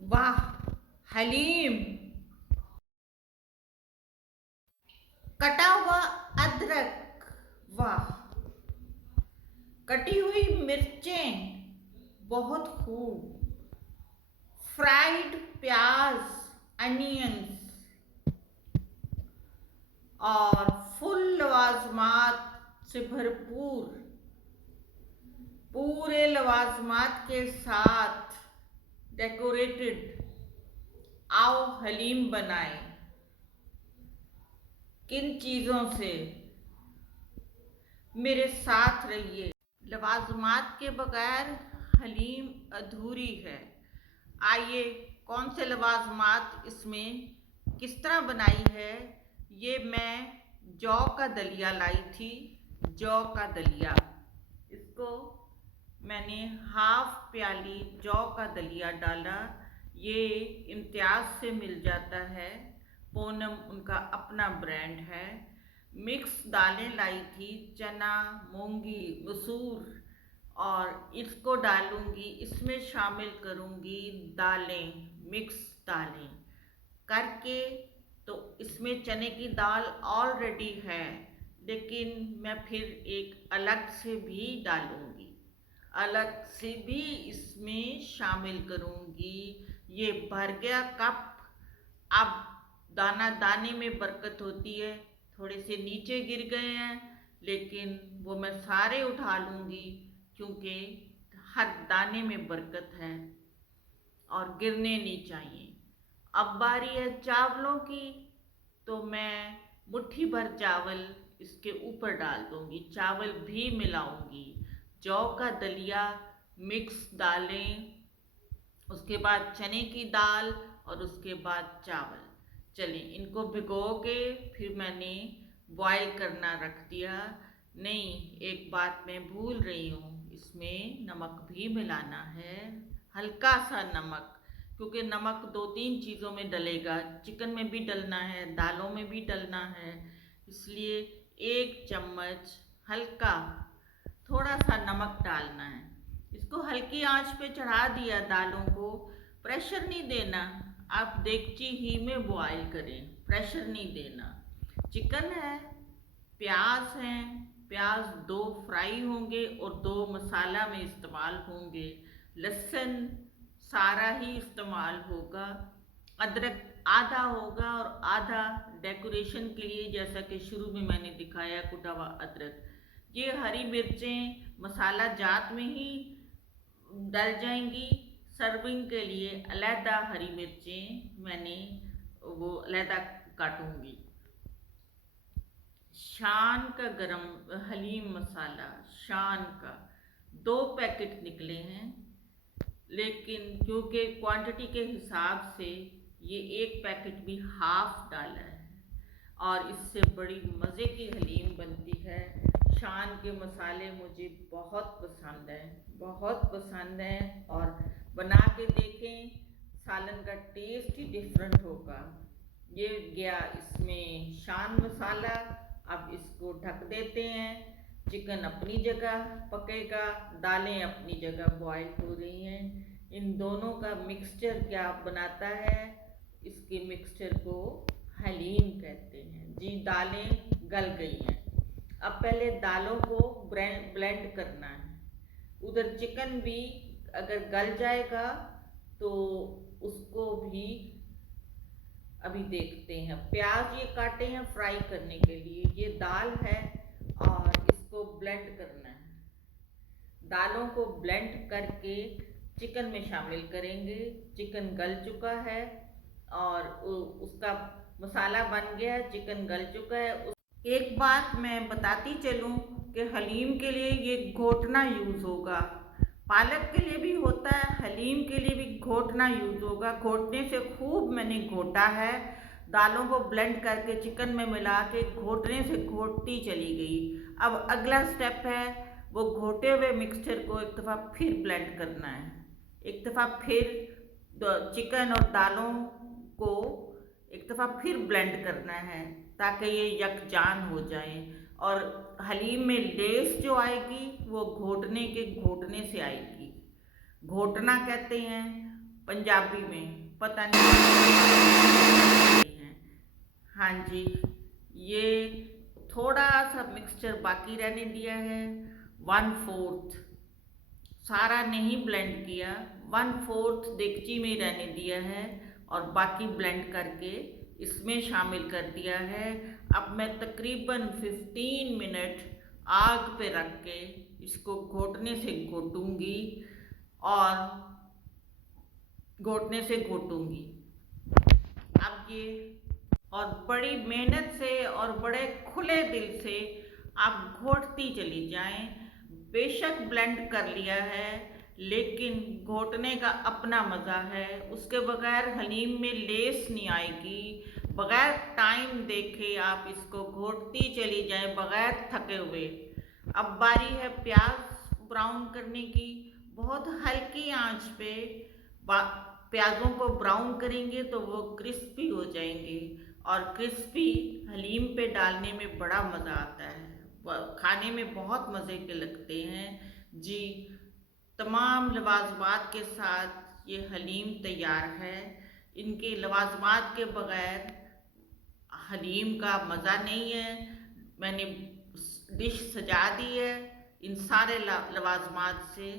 वाह! हलीम, कटा हुआ अदरक, वाह! कटी हुई मिर्चें, बहुत खूब। फ्राइड प्याज, अनियंस और फुल लवाजमात से भरपूर, पूरे लवाजमात के साथ डेकोरेटेड। आओ हलीम बनाएं। किन चीज़ों से? मेरे साथ रहिए। लवाजमात के बगैर हलीम अधूरी है। आइए, कौन से लवाजमात इसमें किस तरह बनाई है, ये मैं जौ का दलिया लाई थी। जौ का दलिया, इसको मैंने हाफ प्याली जौ का दलिया डाला। ये इम्तियाज़ से मिल जाता है, पूनम उनका अपना ब्रांड है। मिक्स दालें लाई थी, चना, मूंगी, मसूर, और इसको डालूंगी, इसमें शामिल करूंगी दालें, मिक्स दालें करके। तो इसमें चने की दाल ऑलरेडी है, लेकिन मैं फिर एक अलग से भी डालूंगी, अलग से भी इसमें शामिल करूंगी। ये भर गया कप। अब दाना दाने में बरकत होती है। थोड़े से नीचे गिर गए हैं, लेकिन वो मैं सारे उठा लूंगी, क्योंकि हर दाने में बरकत है और गिरने नहीं चाहिए। अब बारी है चावलों की, तो मैं मुट्ठी भर चावल इसके ऊपर डाल दूंगी, चावल भी मिलाऊंगी। जौ का दलिया, मिक्स दालें, उसके बाद चने की दाल और उसके बाद चावल। चलिए, इनको भिगो के फिर मैंने बॉईल करना रख दिया। नहीं, एक बात मैं भूल रही हूँ, इसमें नमक भी मिलाना है, हल्का सा नमक, क्योंकि नमक दो तीन चीज़ों में डलेगा। चिकन में भी डलना है, दालों में भी डलना है, इसलिए 1 चम्मच हल्का थोड़ा सा नमक डालना है। इसको हल्की आंच पे चढ़ा दिया दालों को। प्रेशर नहीं देना, आप देगची ही में बॉईल करें, प्रेशर नहीं देना। चिकन है, प्याज हैं, प्याज 2 फ्राई होंगे और 2 मसाला में इस्तेमाल होंगे। लहसुन सारा ही इस्तेमाल होगा। अदरक आधा होगा और आधा डेकोरेशन के लिए, जैसा कि शुरू में मैंने दिखाया, कुटा हुआ अदरक। ये हरी मिर्चें मसाला जात में ही डल जाएंगी। सर्विंग के लिए अलहदा हरी मिर्चें मैंने वो अलहदा काटूंगी। शान का गरम हलीम मसाला, शान का 2 पैकेट निकले हैं, लेकिन क्योंकि क्वांटिटी के हिसाब से ये 1 पैकेट भी हाफ डाला है, और इससे बड़ी मज़े की हलीम बनती है। शान के मसाले मुझे बहुत पसंद हैं, बहुत पसंद हैं, और बना के देखें, सालन का टेस्ट ही डिफरेंट होगा। ये गया इसमें शान मसाला। अब इसको ढक देते हैं। चिकन अपनी जगह पकेगा, दालें अपनी जगह बॉईल हो रही हैं। इन दोनों का मिक्सचर क्या बनाता है? इसके मिक्सचर को हलीम कहते हैं जी। दालें गल गई हैं, अब पहले दालों को ब्लेंड करना है। उधर चिकन भी अगर गल जाएगा तो उसको भी अभी देखते हैं। प्याज ये काटे हैं फ्राई करने के लिए, ये दाल है और इसको ब्लेंड करना है। दालों को ब्लेंड करके चिकन में शामिल करेंगे। चिकन गल चुका है और उसका मसाला बन गया है, चिकन गल चुका है। एक बात मैं बताती चलूँ कि हलीम के लिए ये घोटना यूज़ होगा, पालक के लिए भी होता है, हलीम के लिए भी घोटना यूज़ होगा। घोटने से खूब मैंने घोटा है, दालों को ब्लेंड करके चिकन में मिला के घोटने से घोटती चली गई। अब अगला स्टेप है, वो घोटे हुए मिक्सचर को एक दफ़ा फिर ब्लेंड करना है, एक दफ़ा फिर चिकन और दालों को एक दफ़ा फिर ब्लेंड करना है, ताकि ये यकजान हो जाए। और हलीम में लेस जो आएगी वो घोटने के घोटने से आएगी, घोटना कहते हैं। पंजाबी में पता नहीं है। हाँ जी, ये थोड़ा सा मिक्सचर बाकी रहने दिया है, 1/4 सारा नहीं ब्लेंड किया, 1/4 देगची में रहने दिया है और बाकी ब्लेंड करके इसमें शामिल कर दिया है। अब मैं तकरीबन 15 मिनट आग पे रख के इसको घोटने से घोटूंगी और घोटने से घोटूंगी। अब ये और बड़ी मेहनत से और बड़े खुले दिल से आप घोटती चली जाएं। बेशक ब्लेंड कर लिया है, लेकिन घोटने का अपना मज़ा है। उसके बगैर हलीम में लेस नहीं आएगी। बगैर टाइम देखे आप इसको घोटती चली जाएं बगैर थके हुए। अब बारी है प्याज ब्राउन करने की। बहुत हल्की आंच पे प्याज़ों को ब्राउन करेंगे तो वो क्रिस्पी हो जाएंगे और क्रिस्पी हलीम पे डालने में बड़ा मज़ा आता है, खाने में बहुत मज़े के लगते हैं जी। तमाम लवाजमात के साथ ये हलीम तैयार है। इनके लवाजमात के बगैर हलीम का मज़ा नहीं है। मैंने डिश सजा दी है इन सारे लवाजमात से।